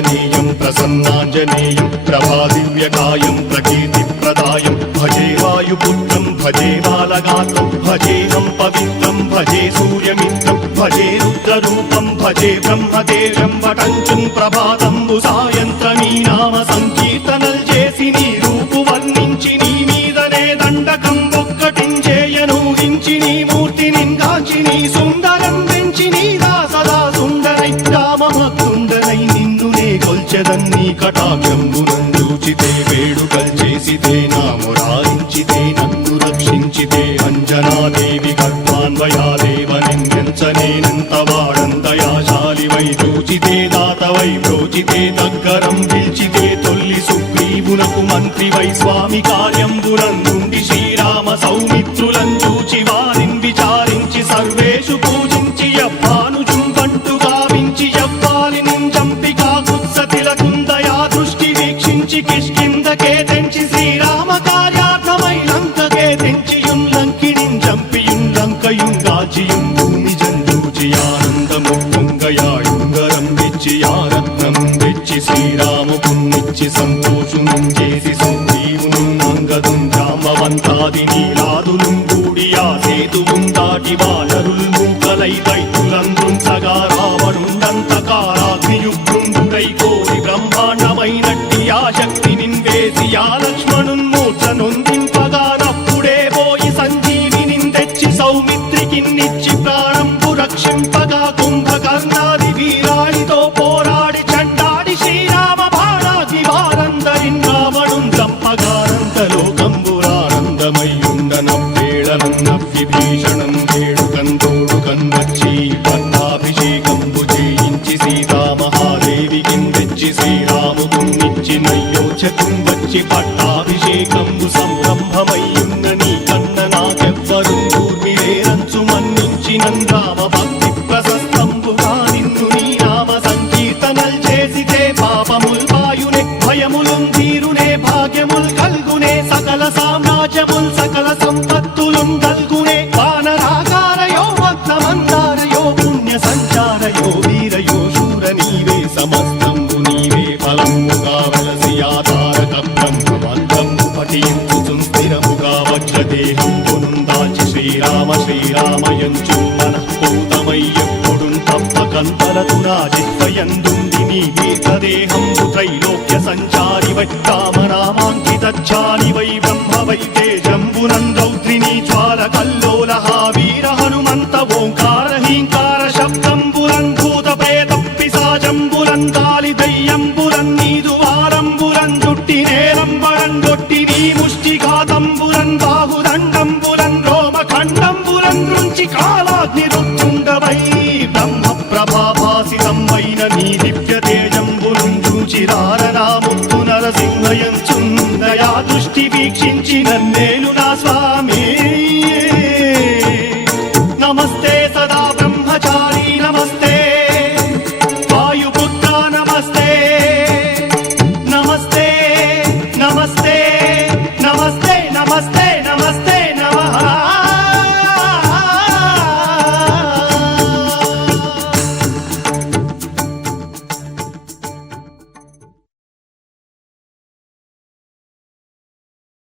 ఆంజనేయం ప్రసన్నాంజనేయం ప్రభాదివ్యకాయం ప్రకీర్తిప్రదాయం భజే వాయుపుత్రం భజే బాలగాత్రం భజేహం పవిత్రం భజే సూర్యమిత్రం భజే రుద్రరూపం భజే బ్రహ్మదేవం వటంచున్ ప్రభాతంబు సాయంత్రమీ నామ సంకీర్తనల్ చేసి నీ రూపు వర్ణించి నీ మీదనే దండకం ఒక్కటించేయనూహించి నీ మూర్తిని గాంచి నీ సుందరం పెంచి నీ దాసదా సుందరై రామభక్తుండనై నిన్నునే కొల్చెదన్నీ కటాక్షంబునందూచితే వేడుకల్ చేసితే నా మురారించితే నన్ను రక్షించితే అంజనాదేవి గర్భాన్వయాదేవ నిన్నెంచనేనంత వాడంతయాశాలివై చూచితే దాతవై బ్రోచితే దగ్గరం పిలిచితే తొల్లి సుగ్రీవునకు మంత్రివై స్వామి కార్యంబునందుండి శ్రీరామ సౌమిత్రులం చూచి వారిని విచారించి సర్వేషు పూజించి యవ్వానుజుంబంటు గావించి యవ్వాలిని చంపి కాకుత్సతిలకుందయా దృష్టి వీక్షించి కిష్కిందకే తెంచి శ్రీరామ కార్యార్థమై లంకకే తెంచియున్ లంకిణిం చంపియున్ లంకయుం గాచియుం భూమి జందూచి ఆనందము పొంగయాయుంగరం తెచ్చి ఆరత్నం తెచ్చి శ్రీరాముకున్నిచ్చి సంతోషునం చేసి సుగ్రీవును అంగదుం జాంబవంతాది నీలాదులు కూడియా సేతువుం దాటి వానరుల్ మూకలై దైత్యులందృంచగా రావణుండంతకారాగ్నియుగ్రుండుడై కోరి బ్రహ్మాండమైనట్టి ఆ శక్తి నిన్వేసి ఆ లక్ష్మణున్ మూర్ఛ నొందింపగానప్పుడే పోయి సంజీవిని తెచ్చి సౌమిత్రికిన్నిచ్చి ప్రాణంబు రక్షింపగా కుంభకర్ణాది వీరాడితో పోరాడి చండాడి శ్రీరామ బాణాది వారందరిన్ రావణున్ చంపగానంతలోకంబురానందమయ్యుండనవ్వేళనన్నవ్విభీషణం వేడుకంతోడుకన్ వచ్చి పట్టాభిషేకంబు చేయించి సీతామహాదేవికిం తెచ్చి శ్రీరాముకున్నిచ్చి నయ్యోచకుం వచ్చి పట్టాభిషేకంబు సంరంభమయ్యున్న నీ కన్న నాకెవ్వరు కూర్మిలేరంచు మన్నించినన్ రామ భక్తి ప్రశస్తంబుగా నిన్ను నీ నామ సంకీర్తనల్ చేసితే పాపముల్ పాయునే భయములుం తీరునే భాగ్యముల్ కల్గునే సకల సామ్రాజ్యముల్ సకల సంపత్తులుం కల్గునే వానరాకారయో భక్తమందారయో పుణ్య సంచారయో వీరయో శూర నీవే సమస్తంబు నీవే ఫలముగా వెలసి ఆధారక బ్రహ్మమంత్రంబు పఠించుచుం స్థిరముగా వజ్రదేహం పునుందాచి శ్రీరామ శ్రీరామయంచు మనఃపూతమై ఎప్పుడుం తప్పకంతరతునా జిత్వయందుండి నీ దీర్ఘదేహంబు త్రైలోక్య సంచారివై రామనామాంకితచ్చాలివై బ్రహ్మవై తేజంబునం రౌద్రిణీ జ్వాల కల్లోలహ వీర హనుమంత ఓంకార హీంకార శబ్దంబురం భూత ప్రేత పిశాచంబురం కాలి దయ్యంబురం నీదు వారంబురం జుట్టి నేరంబరం గొట్టి నీ ముష్టిఘాతంబురం బాహుదండంబురం రోమఖండంబురం దృంచి కాలాగ్ని రుత్తుండవై బ్రహ్మ ప్రభాభాసితం వైన నీ దివ్య తేజంబురం చూచిరారనాముత్తు నరసింహయంచుందయా దృష్టి వీక్షించి నన్నేలు నా స్వామి